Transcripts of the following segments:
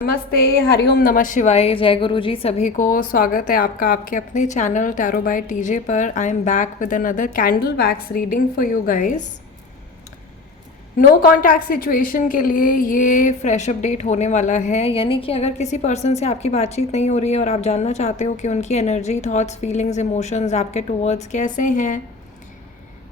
नमस्ते, हरिओम, नमः शिवाय, जय गुरु जी। सभी को स्वागत है आपका आपके अपने चैनल टैरो बाय टीजे पर। I am back with another candle wax reading for you guys. No contact situation के लिए ये फ्रेश अपडेट होने वाला है, यानी कि अगर किसी पर्सन से आपकी बातचीत नहीं हो रही है और आप जानना चाहते हो कि उनकी एनर्जी, थॉट्स, फीलिंग्स, इमोशंस आपके टूवर्ड्स कैसे हैं,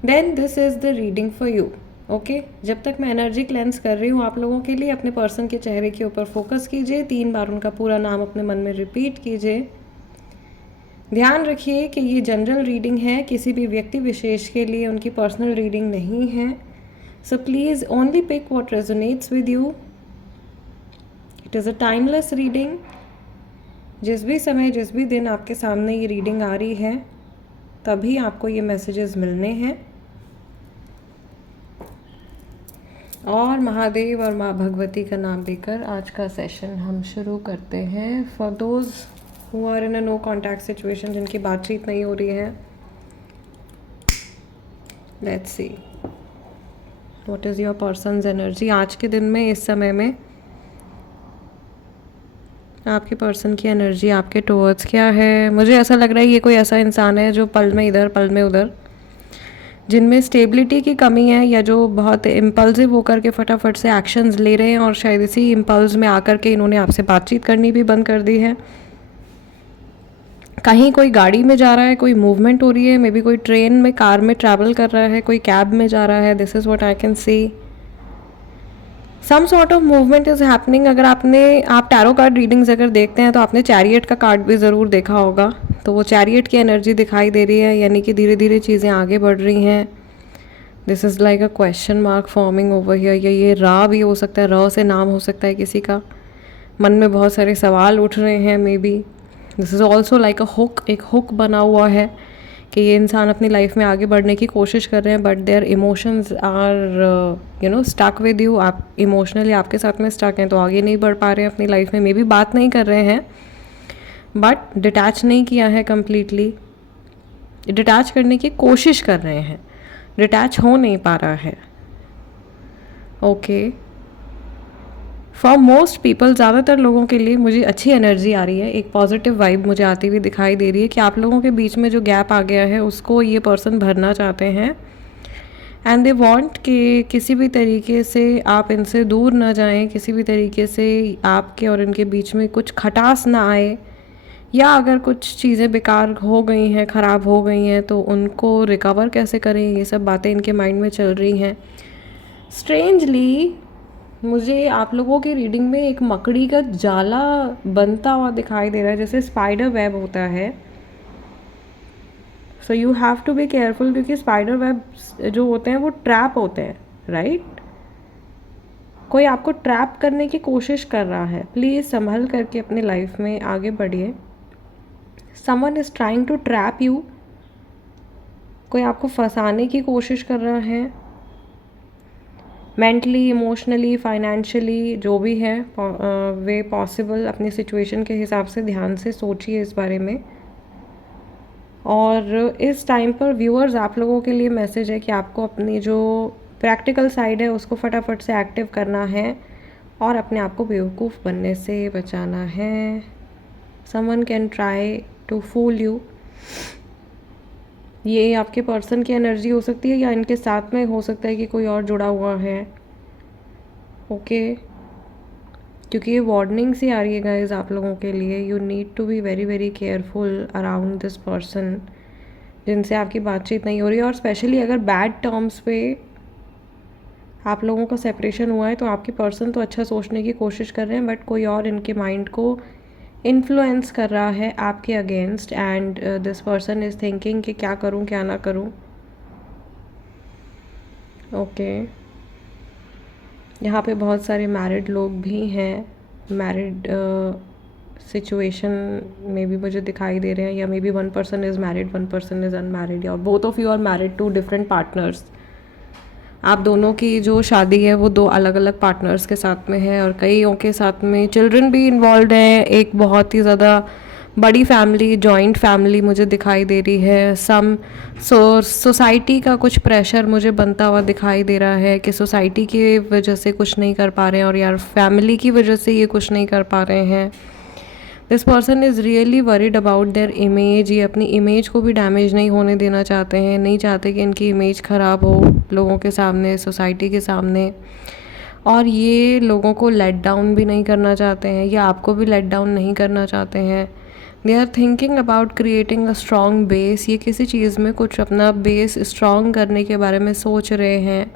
then this is the reading for you. Okay, जब तक मैं एनर्जी क्लेंस कर रही हूँ आप लोगों के लिए, अपने पर्सन के चेहरे के ऊपर फोकस कीजिए, 3 बार उनका पूरा नाम अपने मन में रिपीट कीजिए। ध्यान रखिए कि ये जनरल रीडिंग है, किसी भी व्यक्ति विशेष के लिए उनकी पर्सनल रीडिंग नहीं है। So please only pick what resonates with you. It is a timeless reading. जिस भी समय, जिस भी दिन आपके सामने ये रीडिंग आ रही है, तभी आपको ये मैसेजेस मिलने हैं। और महादेव और माँ भगवती का नाम लेकर आज का सेशन हम शुरू करते हैं। For those who are in a no contact situation, जिनकी बातचीत नहीं हो रही है, let's see what is your person's energy आज के दिन में, इस समय में आपके पर्सन की एनर्जी आपके टुवर्ड्स क्या है। मुझे ऐसा लग रहा है ये कोई ऐसा इंसान है जो पल में इधर पल में उधर, जिनमें स्टेबिलिटी की कमी है, या जो बहुत इम्पल्सिव होकर के फटाफट से एक्शंस ले रहे हैं और शायद इसी इम्पल्स में आकर के इन्होंने आपसे बातचीत करनी भी बंद कर दी है। कहीं कोई गाड़ी में जा रहा है, कोई मूवमेंट हो रही है, मे बी कोई ट्रेन में, कार में ट्रैवल कर रहा है, कोई कैब में जा रहा है। This is what I can see. Some sort of movement is happening. अगर आप टैरो कार्ड रीडिंग्स अगर देखते हैं तो आपने चैरियट का कार्ड भी ज़रूर देखा होगा, तो वो चैरियट की एनर्जी दिखाई दे रही है, यानी कि धीरे धीरे चीज़ें आगे बढ़ रही हैं। This is like a question mark forming over here, या ये रा भी हो सकता है, र से नाम हो सकता है किसी का। मन में बहुत सारे सवाल उठ रहे हैं may be. This is also like a hook, एक हुक बना हुआ है कि ये इंसान अपनी लाइफ में आगे बढ़ने की कोशिश कर रहे हैं, but there emotions are stuck with you. आप इमोशनली आपके साथ में स्टक हैं, तो आगे नहीं बढ़ पा रहे हैं अपनी लाइफ में। मे बी बात नहीं कर रहे हैं, बट डिटैच नहीं किया है कम्प्लीटली। डिटैच करने की कोशिश कर रहे हैं, डिटैच हो नहीं पा रहा है। ओके, फॉर मोस्ट पीपल, ज़्यादातर लोगों के लिए मुझे अच्छी एनर्जी आ रही है, एक पॉजिटिव वाइब मुझे आती हुई दिखाई दे रही है कि आप लोगों के बीच में जो गैप आ गया है उसको ये पर्सन भरना चाहते हैं। एंड दे वांट कि किसी भी तरीके से आप इनसे दूर ना जाएं, किसी भी तरीके से आपके और इनके बीच में कुछ खटास ना आए, या अगर कुछ चीज़ें बेकार हो गई हैं, ख़राब हो गई हैं, तो उनको रिकवर कैसे करें, ये सब बातें इनके माइंड में चल रही हैं। स्ट्रेंजली मुझे आप लोगों की रीडिंग में एक मकड़ी का जाला बनता हुआ दिखाई दे रहा है, जैसे स्पाइडर वेब होता है। So you have to be careful, क्योंकि स्पाइडर वेब जो होते हैं वो ट्रैप होते हैं, राइट? कोई आपको ट्रैप करने की कोशिश कर रहा है। प्लीज़ संभल करके अपनी लाइफ में आगे बढ़िए। Someone is trying to trap you. कोई आपको फंसाने की कोशिश कर रहा है, मेंटली, इमोशनली, फाइनेंशियली, जो भी है वे पॉसिबल। अपनी सिचुएशन के हिसाब से ध्यान से सोचिए इस बारे में। और इस टाइम पर व्यूअर्स, आप लोगों के लिए मैसेज है कि आपको अपनी जो प्रैक्टिकल साइड है उसको फटाफट से एक्टिव करना है और अपने आप को बेवकूफ़ बनने से बचाना है। Someone can try to fool you. ये आपके पर्सन की एनर्जी हो सकती है, या इनके साथ में हो सकता है कि कोई और जुड़ा हुआ है। ओके, क्योंकि ये वार्निंग सी आ रही है गाइस आप लोगों के लिए। You need to be very very careful around this person जिनसे आपकी बातचीत नहीं हो रही है। और स्पेशली अगर बैड टर्म्स पे आप लोगों का सेपरेशन हुआ है, तो आपके पर्सन तो अच्छा सोचने की कोशिश कर रहे हैं, बट कोई और इनके माइंड को इन्फ्लुएंस कर रहा है आपके against. And this person is thinking कि क्या करूं क्या ना करूं। ओके, यहाँ पे बहुत सारे मैरिड लोग भी हैं। मैरिड सिचुएशन में भी मुझे दिखाई दे रहे हैं, या maybe one person is married, one person is unmarried, या both of you are married to different partners. आप दोनों की जो शादी है वो 2 अलग अलग पार्टनर्स के साथ में है, और कईयों के साथ में चिल्ड्रन भी इन्वॉल्व हैं। एक बहुत ही ज़्यादा बड़ी फैमिली, जॉइंट फैमिली मुझे दिखाई दे रही है। सोसाइटी का कुछ प्रेशर मुझे बनता हुआ दिखाई दे रहा है कि सोसाइटी की वजह से कुछ नहीं कर पा रहे हैं और यार फैमिली की वजह से ये कुछ नहीं कर पा रहे हैं। This person is really worried about their image. ये अपनी इमेज को भी डैमेज नहीं होने देना चाहते हैं, नहीं चाहते कि इनकी इमेज ख़राब हो लोगों के सामने, सोसाइटी के सामने। और ये लोगों को लेट डाउन भी नहीं करना चाहते हैं, या आपको भी लेट डाउन नहीं करना चाहते हैं। They are thinking about creating a strong base. ये किसी चीज़ में कुछ अपना बेस स्ट्रॉन्ग करने के बारे में सोच रहे हैं।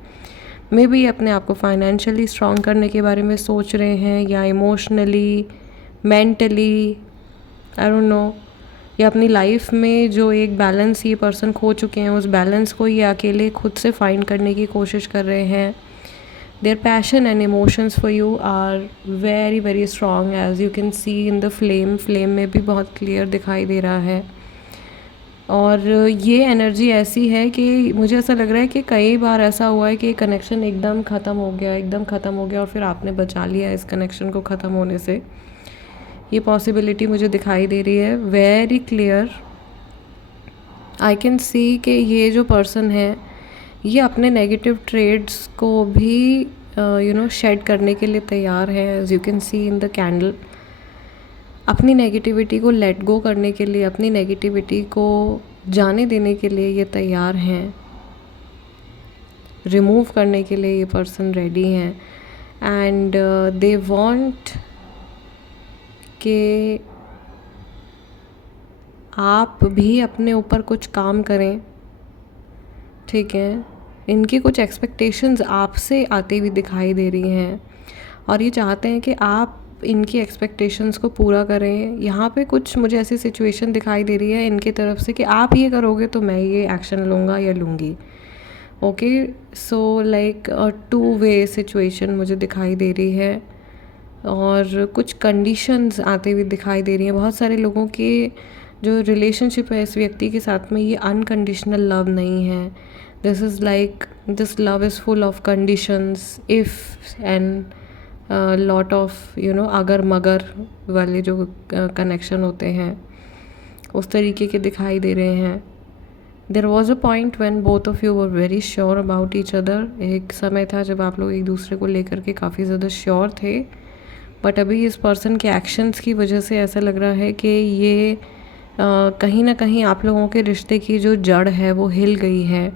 मे बी अपने आप को फाइनेंशियली स्ट्रॉन्ग करने के बारे में सोच रहे हैं, या emotionally, mentally, I don't know. या अपनी लाइफ में जो एक बैलेंस ये पर्सन खो चुके हैं, उस बैलेंस को ये अकेले खुद से फाइंड करने की कोशिश कर रहे हैं। Their passion and emotions for you are very very strong, as you can see in the flame में भी बहुत क्लियर दिखाई दे रहा है। और ये एनर्जी ऐसी है कि मुझे ऐसा लग रहा है कि कई बार ऐसा हुआ है कि कनेक्शन एकदम ख़त्म हो गया और फिर आपने बचा लिया इस कनेक्शन को ख़त्म होने से। ये पॉसिबिलिटी मुझे दिखाई दे रही है वेरी क्लियर। आई कैन सी कि ये जो पर्सन है ये अपने नेगेटिव ट्रेड्स को भी शेड करने के लिए तैयार है, as you can see in the candle. अपनी नेगेटिविटी को लेट गो करने के लिए, अपनी नेगेटिविटी को जाने देने के लिए ये तैयार हैं, रिमूव करने के लिए ये पर्सन रेडी हैं। एंड दे वांट कि आप भी अपने ऊपर कुछ काम करें, ठीक है। इनकी कुछ एक्सपेक्टेशंस आपसे आती हुई दिखाई दे रही हैं और ये चाहते हैं कि आप इनकी एक्सपेक्टेशंस को पूरा करें। यहाँ पे कुछ मुझे ऐसी सिचुएशन दिखाई दे रही है इनकी तरफ से कि आप ये करोगे तो मैं ये एक्शन लूँगा या लूँगी। ओके, सो लाइक अ टू वे सिचुएशन मुझे दिखाई दे रही है और कुछ कंडीशंस आते हुए दिखाई दे रही हैं। बहुत सारे लोगों के जो रिलेशनशिप है इस व्यक्ति के साथ में, ये अनकंडीशनल लव नहीं है। This is like this love is full of conditions, if and lot of अगर मगर वाले जो कनेक्शन होते हैं उस तरीके के दिखाई दे रहे हैं। There was a point when both of you were very sure about each other. एक समय था जब आप लोग एक दूसरे को लेकर के काफ़ी ज़्यादा श्योर थे, बट अभी इस पर्सन के एक्शंस की वजह से ऐसा लग रहा है कि ये कहीं ना कहीं आप लोगों के रिश्ते की जो जड़ है वो हिल गई है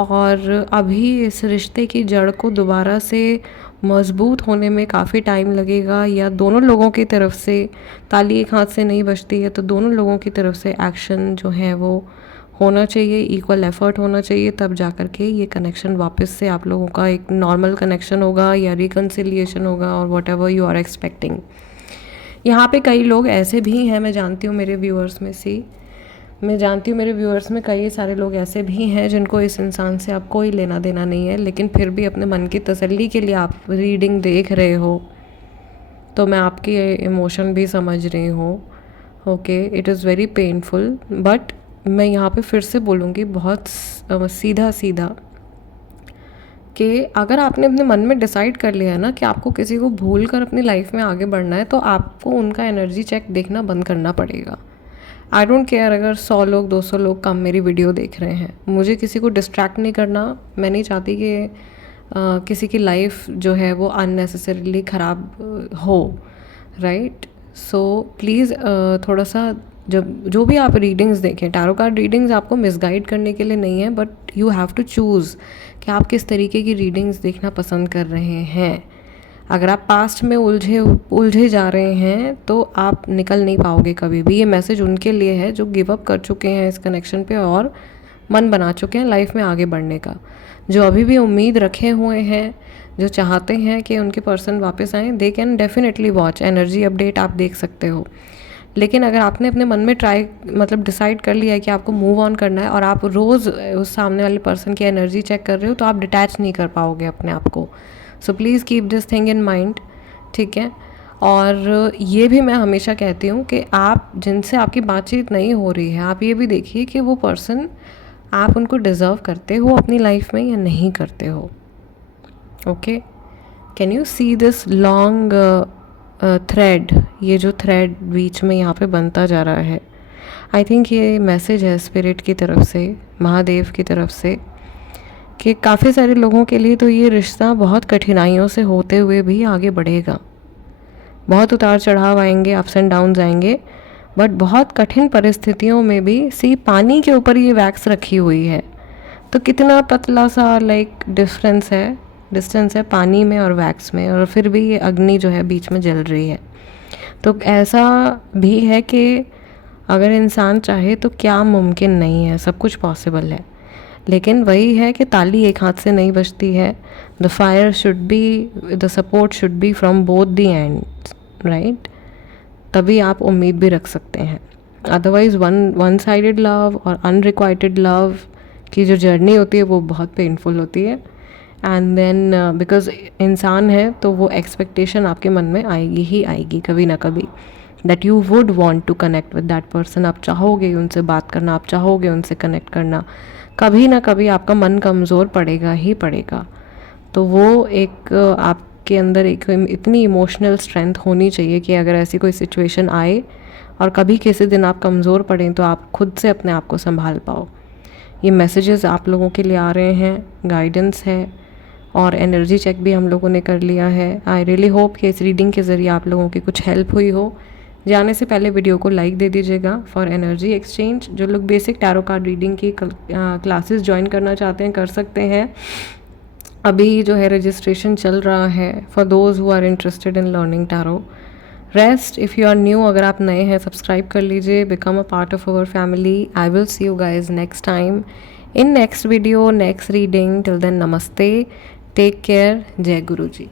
और अभी इस रिश्ते की जड़ को दोबारा से मज़बूत होने में काफ़ी टाइम लगेगा, या दोनों लोगों की तरफ से, ताली एक हाथ से नहीं बजती है, तो दोनों लोगों की तरफ से एक्शन जो है वो होना चाहिए, इक्वल एफर्ट होना चाहिए, तब जा कर के ये कनेक्शन वापस से आप लोगों का एक नॉर्मल कनेक्शन होगा या रिकन्सिलिएशन होगा और whatever you are expecting. यहाँ पे कई लोग ऐसे भी हैं, मैं जानती हूँ मेरे व्यूअर्स में कई सारे लोग ऐसे भी हैं जिनको इस इंसान से आप कोई लेना देना नहीं है, लेकिन फिर भी अपने मन की तसल्ली के लिए आप रीडिंग देख रहे हो, तो मैं आपकी इमोशन भी समझ रही हूँ। Okay, it is very painful, but मैं यहाँ पे फिर से बोलूँगी बहुत सीधा कि अगर आपने अपने मन में डिसाइड कर लिया है ना कि आपको किसी को भूल कर अपनी लाइफ में आगे बढ़ना है, तो आपको उनका एनर्जी चेक देखना बंद करना पड़ेगा। आई डोंट केयर अगर 100 लोग 200 लोग कम मेरी वीडियो देख रहे हैं, मुझे किसी को डिस्ट्रैक्ट नहीं करना। मैं नहीं चाहती कि किसी की लाइफ जो है वो अननेसेसरीली ख़राब हो, राइट। सो प्लीज़ थोड़ा सा जो भी आप रीडिंग्स देखें, टैरो कार्ड रीडिंग्स आपको मिसगाइड करने के लिए नहीं है, but you have to choose कि आप किस तरीके की रीडिंग्स देखना पसंद कर रहे हैं। अगर आप पास्ट में उलझे जा रहे हैं तो आप निकल नहीं पाओगे कभी भी। ये मैसेज उनके लिए है जो गिव अप कर चुके हैं इस कनेक्शन पे और मन बना चुके हैं लाइफ में आगे बढ़ने का, जो अभी भी उम्मीद रखे हुए हैं, जो चाहते हैं कि उनके पर्सन वापस आएँ, they can definitely watch. Energy update आप देख सकते हो, लेकिन अगर आपने अपने मन में डिसाइड कर लिया है कि आपको मूव ऑन करना है और आप रोज़ उस सामने वाले पर्सन की एनर्जी चेक कर रहे हो, तो आप डिटैच नहीं कर पाओगे अपने आप को। So please keep this thing in mind, ठीक है। और ये भी मैं हमेशा कहती हूँ कि आप जिनसे आपकी बातचीत नहीं हो रही है, आप ये भी देखिए कि वो पर्सन, आप उनको डिज़र्व करते हो अपनी लाइफ में या नहीं करते हो। Okay, can you see this long thread, ये जो थ्रेड बीच में यहाँ पे बनता जा रहा है, आई थिंक ये मैसेज है स्पिरिट की तरफ से, महादेव की तरफ से, कि काफ़ी सारे लोगों के लिए तो ये रिश्ता बहुत कठिनाइयों से होते हुए भी आगे बढ़ेगा। बहुत उतार चढ़ाव आएंगे, अप्स एंड डाउन्स आएंगे, बट बहुत कठिन परिस्थितियों में भी पानी के ऊपर ये वैक्स रखी हुई है, तो कितना पतला सा डिस्टेंस है पानी में और वैक्स में, और फिर भी ये अग्नि जो है बीच में जल रही है। तो ऐसा भी है कि अगर इंसान चाहे तो क्या मुमकिन नहीं है, सब कुछ पॉसिबल है। लेकिन वही है कि ताली एक हाथ से नहीं बजती है। The support should be from both the end, right? तभी आप उम्मीद भी रख सकते हैं। अदरवाइज़ वन साइडेड लव और अनरिक्वाइटेड लव की जो जर्नी होती है वो बहुत पेनफुल होती है। एंड देन बिकॉज इंसान है तो वो एक्सपेक्टेशन आपके मन में आएगी ही आएगी कभी ना कभी, that you would want to connect with that person. आप चाहोगे उनसे बात करना, आप चाहोगे उनसे कनेक्ट करना, कभी ना कभी आपका मन कमज़ोर पड़ेगा ही पड़ेगा। तो वो एक आपके अंदर एक इतनी इमोशनल स्ट्रेंथ होनी चाहिए कि अगर ऐसी कोई सिचुएशन आए और कभी किसी दिन आप कमज़ोर पड़ें तो आप खुद से अपने आप को संभाल पाओ। ये मैसेजेस आप लोगों के लिए आ रहे हैं, गाइडेंस है, और एनर्जी चेक भी हम लोगों ने कर लिया है। आई रियली होप कि इस रीडिंग के ज़रिए आप लोगों की कुछ हेल्प हुई हो। जाने से पहले वीडियो को लाइक दे दीजिएगा फॉर एनर्जी एक्सचेंज। जो लोग बेसिक टैरो कार्ड रीडिंग की क्लासेस ज्वाइन करना चाहते हैं कर सकते हैं। अभी जो है रजिस्ट्रेशन चल रहा है for those who are interested in learning tarot. Rest, if you are new, अगर आप नए हैं सब्सक्राइब कर लीजिए, become a part of our family. I will see you guys next time in next video, next reading. Till then, namaste, take care, जय गुरु जी।